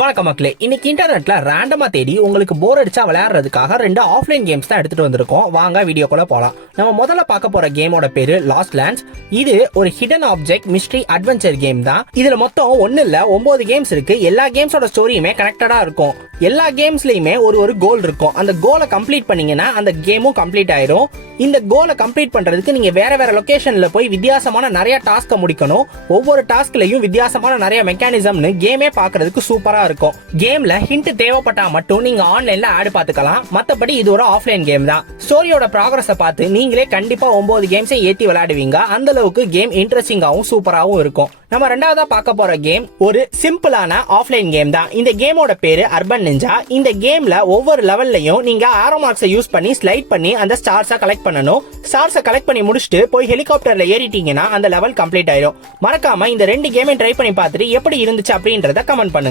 வணக்கம் மக்களே, இன்னைக்கு இன்டர்நெட்ல ரேண்டமா தேடி உங்களுக்கு போர் அடிச்சா விளையாடுறதுக்காக 2 ஆஃப்லைன் கேம்ஸ் தான் எடுத்துட்டு வந்திருக்கோம். வாங்க வீடியோக்குள்ள போலாம். நம்ம முதல்ல பார்க்க போற கேமோட பேரு லாஸ்ட் லேண்ட்ஸ். இது ஒரு hidden object mystery adventure game தான். இதுல மொத்தம் 1 இல்ல 9 கேம்ஸ் இருக்கு. எல்லா கேம்ஸோட ஸ்டோரியுமே கனெக்டடா இருக்கும். எல்லா கேம்ஸ்லயுமே ஒரு கோல் இருக்கும். அந்த கோலை கம்ப்ளீட் பண்ணீங்கன்னா அந்த கேமும் கம்ப்ளீட் ஆயிரும். இந்த கோலை கம்ப்ளீட் பண்றதுக்கு நீங்க வேற வேற லொகேஷன்ல போய் வித்தியாசமான நிறைய டாஸ்க முடிக்கணும். ஒவ்வொரு டாஸ்க்லயும் வித்தியாசமான நிறைய மெக்கானிசம்னு கேமே பாக்குறதுக்கு சூப்பரா இருக்கும். கேம்ல ஹிண்ட் தேவைப்பட்டா மட்டும் நீங்க ஆன்லைன்ல ஆட் பாத்துக்கலாம். மத்தபடி இது ஒரு ஆஃப்லைன் கேம் தான். ஸ்டோரியோட ப்ராக்ரஸ பார்த்து நீங்களே கண்டிப்பா 9 கேம்ஸை ஏத்தி விளையாடுவீங்க. அந்த அளவுக்கு கேம் இன்ட்ரெஸ்டிங்காவும் சூப்பராவும் இருக்கும். நம்ம ரெண்டாவதா பார்க்க போற கேம் ஒரு சிம்பிளான ஆஃப்லைன் கேம் தான். இந்த கேமோட பேரு அர்பன் நிஞ்சா. இந்த கேம்ல ஒவ்வொரு லெவல்லையும் நீங்க ஆரோ மார்க்ஸை யூஸ் பண்ணி ஸ்லைட் பண்ணி அந்த ஸ்டார்ஸை கலெக்ட் பண்ணணும். ஸ்டார்ஸை கலெக்ட் பண்ணி முடிச்சுட்டு போய் ஹெலிகாப்டர்ல ஏறிட்டீங்கன்னா அந்த லெவல் கம்ப்ளீட் ஆயிடும். மறக்காம இந்த 2 கேமையும் ட்ரை பண்ணி பார்த்துட்டு எப்படி இருந்துச்சு அப்படின்றத கமெண்ட் பண்ணுங்க.